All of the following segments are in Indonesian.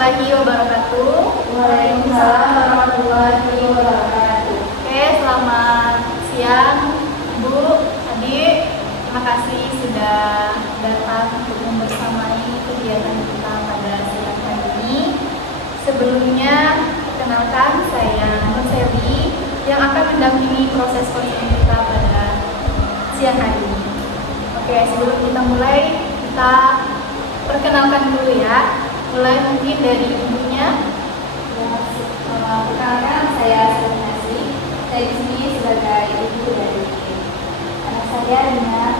warahmatullahi wabarakatuh. Waalaikumsalam warahmatullahi wabarakatuh. Oke, selamat siang Ibu, Adik. Terima kasih sudah datang untuk membersamai kegiatan kita pada siang hari ini. Sebelumnya, perkenalkan saya Nur Selly yang akan mendampingi proses konseling kita pada siang hari ini. Oke, sebelum kita mulai, kita perkenalkan dulu ya. Mulai mungkin dari ibunya. Perkenalkan, saya Sri. Saya di sini sebagai ibu dari anak saya dengan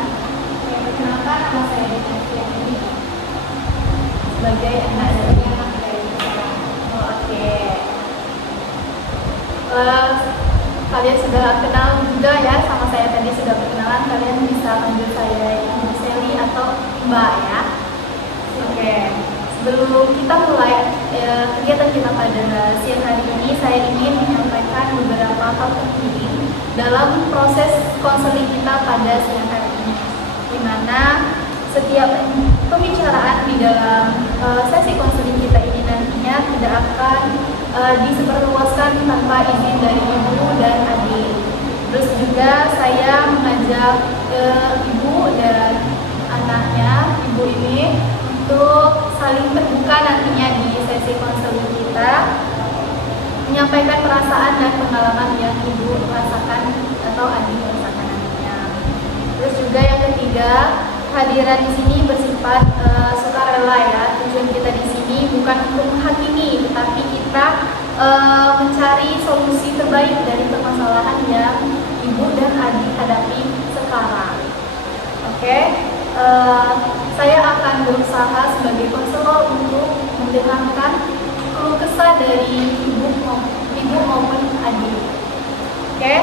Perkenalkan, nama saya Desi sebagai anak dari Oke. Kalian sudah kenal juga ya sama saya tadi sudah perkenalan. Kalian bisa panggil saya Ibu Selly atau Mbak ya. Oke. Sebelum kita mulai kegiatan kita pada siang hari ini, saya ingin menyampaikan beberapa hal penting dalam proses konseling kita pada siang hari ini, di mana setiap pembicaraan di dalam sesi konseling kita ini nantinya tidak akan disebarluaskan tanpa izin dari ibu dan adik. Terus juga saya mengajak ibu dan anaknya, ibu ini untuk saling terbuka nantinya di sesi konseling kita, menyampaikan perasaan dan pengalaman yang ibu rasakan atau adik rasakan nantinya. Terus juga yang ketiga, kehadiran di sini bersifat sukarela ya. Tujuan kita di sini bukan untuk menghakimi, tetapi kita mencari solusi terbaik dari permasalahan yang ibu dan adik hadapi sekarang. Oke. Saya akan berusaha sebagai konselor untuk mendengarkan keluh kesah dari ibu maupun adik. Oke,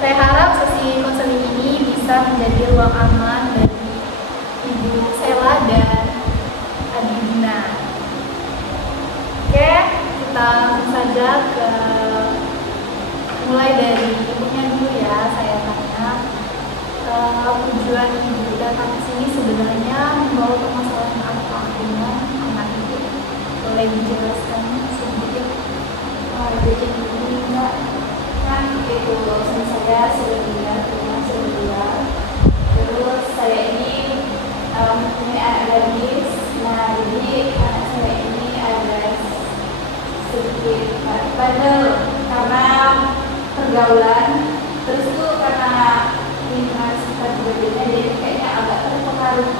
saya harap sesi konseling ini bisa menjadi ruang aman bagi Ibu Sela dan Adik Dina. Oke, kita langsung saja ke mulai dari ibunya dulu ya. Saya tanya, tujuan ibu datang ke sini sebenarnya membawa permasalahan apa dengan anak ibu? Boleh dijelaskan sedikit? jadi ini Mbak, kan itu suami saya sudah meninggal, terus saya ini mempunyai anak gadis. Nah, jadi anak saya ini ada sedikit bandel karena pergaulan, terus itu karena lingkungan sekitar berbeda, jadi kayaknya agak terpengaruh.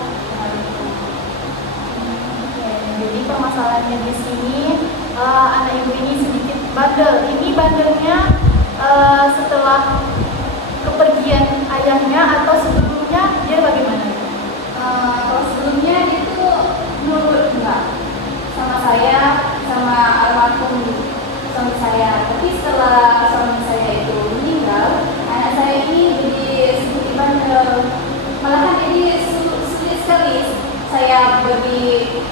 Jadi permasalahannya di sini anak ibu ini sedikit bandel. Ini bandelnya setelah kepergian ayahnya atau sebelumnya dia bagaimana? Kalau sebelumnya itu nurut Mbak sama saya, sama almarhum suami saya. Tapi setelah suami saya itu meninggal, anak saya ini jadi sedikit bandel. Malahan ini sulit sekali saya beri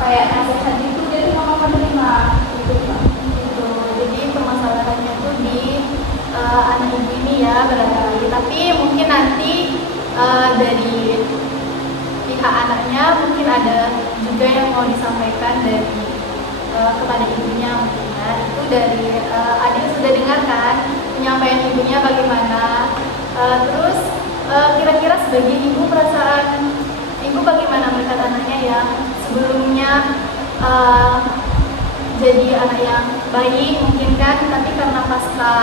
kayak nasihat itu, dia tuh mau menerima gitu Mbak. Gitu. Jadi permasalahannya tuh di anak ibu ini ya barangkali. Tapi mungkin nanti dari pihak anaknya mungkin ada juga yang mau disampaikan dari kepada ibunya mungkin ya. Itu dari adik sudah dengarkan penyampaian ibunya bagaimana. Terus kira-kira sebagai ibu perasaan ibu bagaimana melihat anaknya yang sebelumnya jadi anak yang baik mungkin kan, tapi karena pasca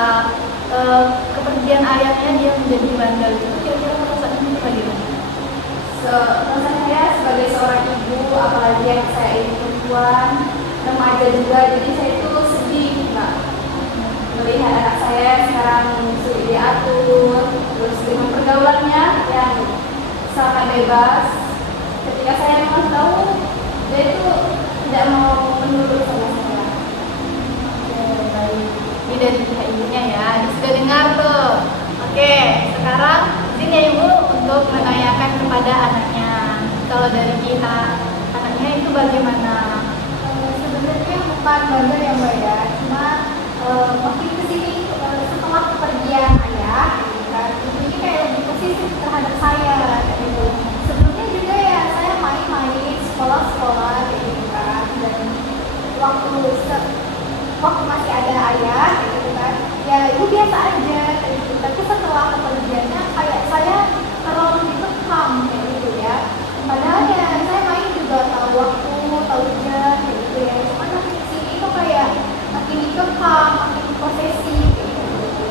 kepergian ayahnya dia menjadi bandel. Itu kira-kira perasaan ibu bagaimana? Perasaan saya sebagai seorang ibu, apalagi yang saya ini perempuan, remaja juga, jadi saya itu sedih Mbak melihat anak saya sekarang sulit diatur, terus dengan pergaulannya yang sangat bebas. Ketika saya memang tahu dia itu tidak mau menurut sama saya. Oke, baik. Ini dari pihak ibunya ya. Ini sudah dengar tuh. Oke, sekarang izin ya ibu untuk menanyakan kepada anaknya. Kalau dari pihak anaknya itu bagaimana? Sebenarnya bukan bandel yang Mbak ya, cuma makin kesini setelah kepergian ayah, kan, ini kayak lebih posesif terhadap saya gitu. Sebelumnya juga ya saya main-main sekolah-sekolah kayak gitu kan, dan waktu waktu masih ada ayah kayak gitu kan, ya ibu biasa aja kayak gitu. Tapi setelah kepergiannya kayak saya terlalu dikekang kayak gitu ya. Padahal ya saya main juga tahu waktu, tahu jam kayak gitu ya. Cuman makin kesini itu kayak makin dikekang, makin posesif kayak gitu.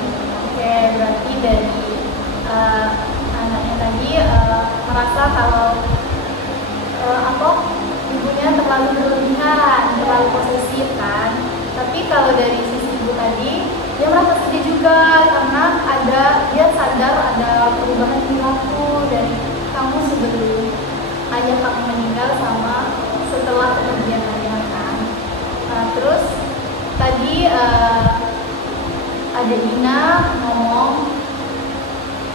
Oke, berarti dari anaknya tadi merasa kalau apa ibunya terlalu berlebihan, terlalu posesif kan. Tapi kalau dari sisi ibu tadi, dia merasa sedih juga karena dia sadar ada perubahan perilaku dari kamu sebelum ayah kamu meninggal sama setelah kepergian ayah kan. Terus tadi ada Ina ngomong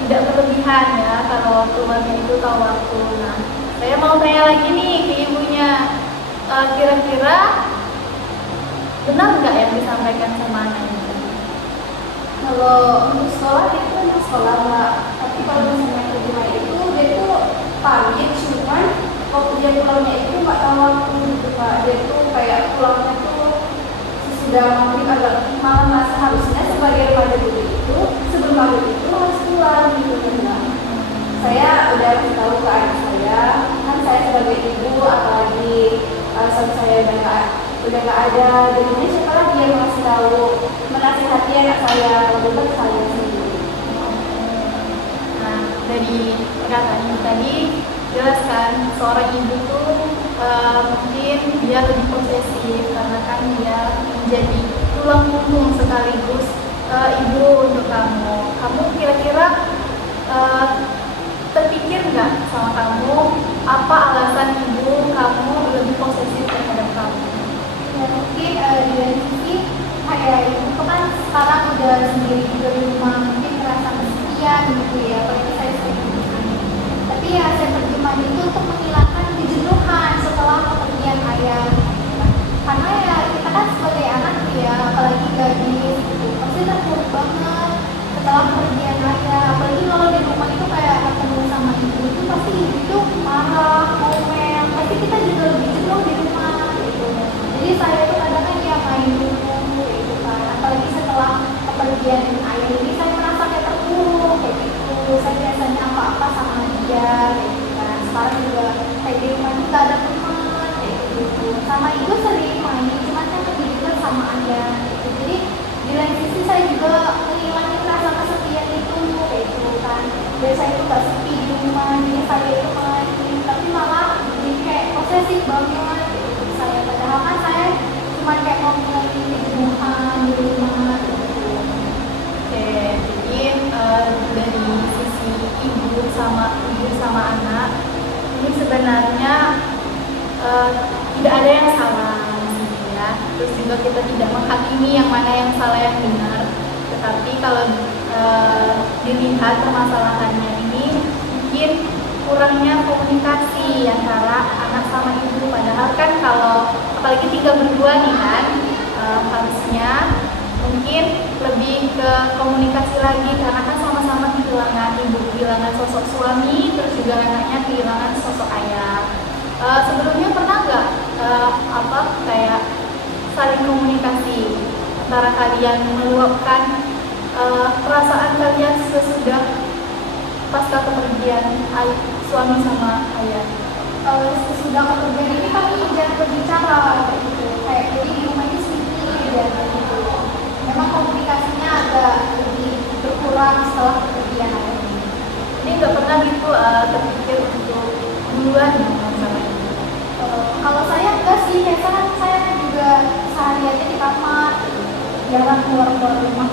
tidak berlebihan ya kalau keluarga itu tahu waktu. Nah, saya mau tanya lagi nih ke ibunya, kira-kira benar nggak yang disampaikan sama anaknya tadi? Kalau untuk sekolah dia tuh untuk sekolah Mbak. Tapi kalau misalnya ke rumah itu dia tuh pamit, cuman waktu dia pulangnya itu nggak tahu waktu gitu Pak. Dia tuh kayak pulangnya tuh sesudah maghrib agak malam, masa harusnya sebagai remaja dulu itu sebelum maghrib itu harus pulang gitu kan. Saya udah kasih tahu ke anak saya, kan saya sebagai ibu apalagi suami saya udah nggak ada, jadinya siapa lagi yang ngasih tahu, menasihati anak saya, lebih saya sendiri. Nah, dari perkataan ibu tadi jelaskan seorang ibu tuh mungkin dia lebih posesif karena kan dia menjadi tulang punggung sekaligus ibu untuk kamu. Kamu kira-kira terpikir nggak sama kamu apa alasan ibu kamu lebih posesif terhadap kamu? Ya mungkin dari sisi kayak ibu kan sekarang udah sendiri juga di rumah, mungkin merasa kesepian gitu ya, apalagi saya sering pergi. Tapi ya saya pergi mandi itu untuk menghilangkan kejenuhan setelah kepergian ayah. Karena ya kita kan sebagai anak ya, apalagi gadis gitu, pasti terpuruk banget setelah kepergian ayah. Apalagi kalau di rumah itu kayak ketemu sama ibu itu pasti ibu itu marah, ngomel, pasti kita juga lebih jenuh di rumah gitu. Jadi saya itu kadang kan ya main dulu gitu kan. Apalagi setelah kepergian ayah ini saya merasa kayak terpuruk kayak gitu. Saya biasanya apa-apa sama dia kayak gitu kan. Sekarang juga kayak di rumah itu gak ada teman kayak gitu. Sama ibu sering main, cuman kan lebih dekat sama ayah gitu. Jadi di lain sisi saya juga menghilangin rasa kesepian itu kayak gitu kan. Biasanya itu gak sepi di rumah, jadi saya itu main, tapi malah jadi kayak posesif banget gitu. Saya padahal kan saya cuma kayak ngomongin kejenuhan di rumah gitu. Oke, jadi dari sisi ibu sama anak ini sebenarnya tidak ada yang salah di sini ya. Terus juga kita tidak menghakimi yang mana yang salah yang benar. Tetapi kalau dilihat permasalahannya ini mungkin kurangnya komunikasi antara anak sama ibu. Padahal kan kalau apalagi tinggal berdua nih kan, harusnya mungkin lebih ke komunikasi lagi karena kan sama-sama kehilangan ibu, kehilangan sosok suami, terus juga anaknya kehilangan sosok ayah. Sebelumnya pernah nggak kayak saling komunikasi antara kalian, meluapkan perasaan kalian sesudah pasca kepergian suami sama ayah? Sesudah kepergian ini kami jarang berbicara kayak gitu. Kayak jadi di rumah ini sedikit aja kayak gitu. Memang komunikasinya agak lebih berkurang setelah kepergian ayah ini. Ini nggak pernah gitu terpikir untuk duluan ngomong sama ibu? Kalau saya enggak sih, biasanya saya juga sehari-hari di kamar, jarang keluar rumah.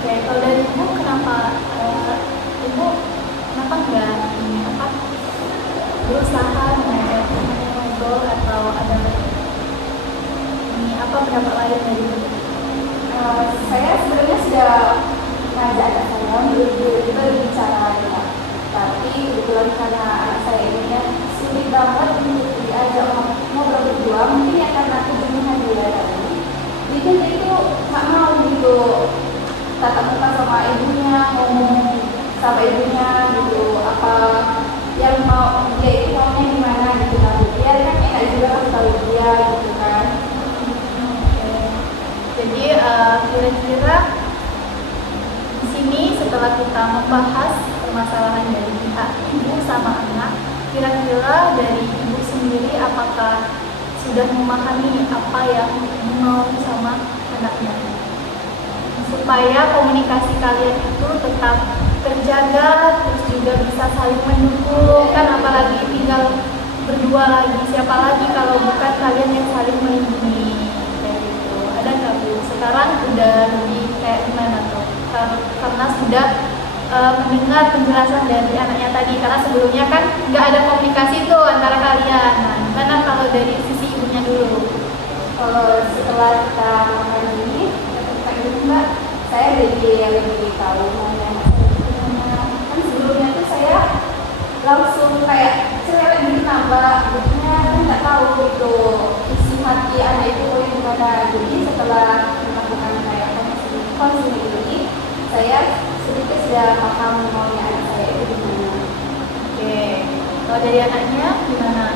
Oke, kalau dari ibu kenapa ibu nggak berusaha mengajak temannya ngobrol atau ada pendapat lain dari ibu? Saya sebenarnya sudah ngajak anak saya berbicara ya. Tapi kebetulan karena anak saya ini ya sulit banget untuk diajak ngobrol berdua, mungkin ya karena kejenuhan dia tadi. Jadi dia itu nggak mau gitu tatap muka sama ibunya, ngomong sama ibunya gitu, apa yang mau dia itu maunya gimana gitu kan. Dia kan enak juga kasih tahu dia gitu kan. sudah memahami apa yang mau sama anaknya, supaya komunikasi kalian itu tetap terjaga, terus juga bisa saling mendukung kan, apalagi tinggal berdua lagi, siapa lagi kalau bukan kalian yang saling melindungi kayak gitu. Ada nggak Bu? Sekarang udah lebih kayak gimana tuh? Karena sudah mendengar penjelasan dari anaknya tadi, karena sebelumnya kan nggak ada komunikasi tuh antara kalian. Nah, gimana kalau dari sisi ibunya dulu? Kalau setelah kita makan ini, kita ini Mbak, saya jadi lebih tahu mengenai masalah kan sebelumnya tuh saya langsung kayak saya lebih nambah, jadinya kan nggak tahu gitu isi hati anak itu gimana. Jadi setelah melakukan kayak konseling ini, saya sedikit sudah paham maunya anak saya itu gimana. Oke, kalau dari anaknya gimana?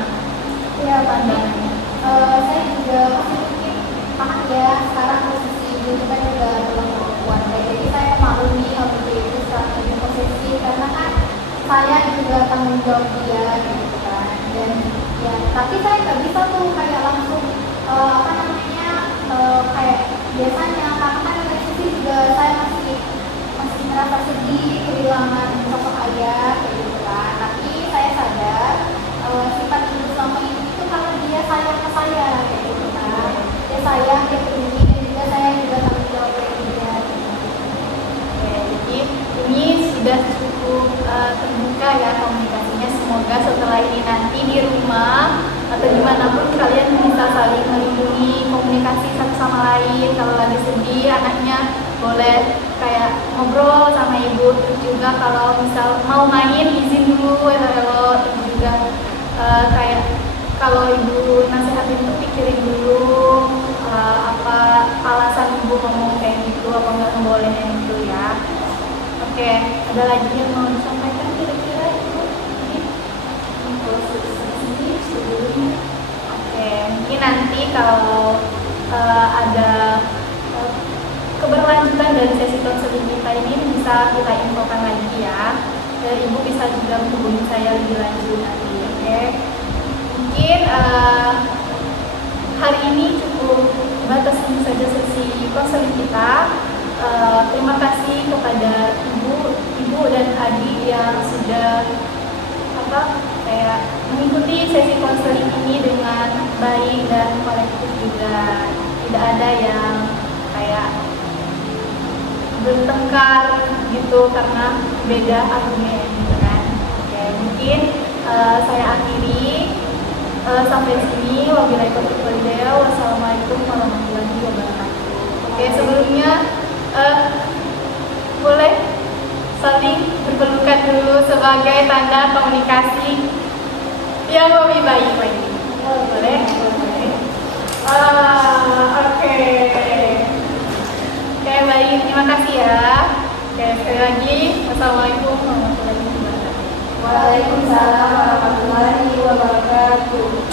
Ya, Pandangannya? saya juga masih mungkin paham ya, sekarang posisi ibu itu kan juga dalam keluarga, jadi saya memaklumi hal seperti itu strategi posisi, karena kan saya juga tanggung jawab dia gitu kan. Dan ya, tapi saya nggak bisa tuh kayak langsung apa namanya kayak biasanya, karena kan dari sisi juga saya masih merasa sedih kehilangan sosok ayah kayak gitu kan. Tapi saya sadar sifat ibu selama ini itu kalau dia sayang ke saya kayak gitu kan, dia sayang, dia peduli, dan juga saya juga tanggung jawab kayak dia gitu. Oke, jadi ini sudah cukup terbuka ya komunikasinya. Semoga setelah ini nanti di rumah atau dimanapun kalian bisa saling melindungi, komunikasi satu sama lain. Kalau lagi sedih, anaknya boleh kayak ngobrol sama ibu. Terus juga kalau misal mau main, izin dulu, elo-elo. Terus juga kayak kalau ibu nasihatin tuh pikirin dulu apa alasan ibu ngomong kayak gitu, apa nggak ngebolehin itu ya. Oke, ada lagi yang mau disampaikan kira-kira ibu? Kalau sini sebelumnya Oke, mungkin nanti kalau ada keberlanjutan dari sesi konseling kita ini bisa kita infokan lagi ya. Ibu bisa juga menghubungi saya lebih lanjut nanti. Oke, mungkin hari ini cukup batas ini saja sesi konseling kita. Terima kasih kepada ibu dan adik yang sudah kayak mengikuti sesi konseling ini dengan baik dan kolektif juga. Tidak ada yang kayak bertengkar gitu karena beda argumen gitu kan. Oke, mungkin saya akhiri sampai sini. Wabillahi taufiq wal hidayah. Wassalamualaikum warahmatullahi wabarakatuh. Oke, sebelumnya boleh saling berpelukan dulu sebagai tanda komunikasi yang lebih baik lagi. Boleh? Oke. Oke, baik. Terima kasih ya. Oke, sekali lagi. Wassalamualaikum warahmatullahi wabarakatuh. Waalaikumsalam warahmatullahi wabarakatuh.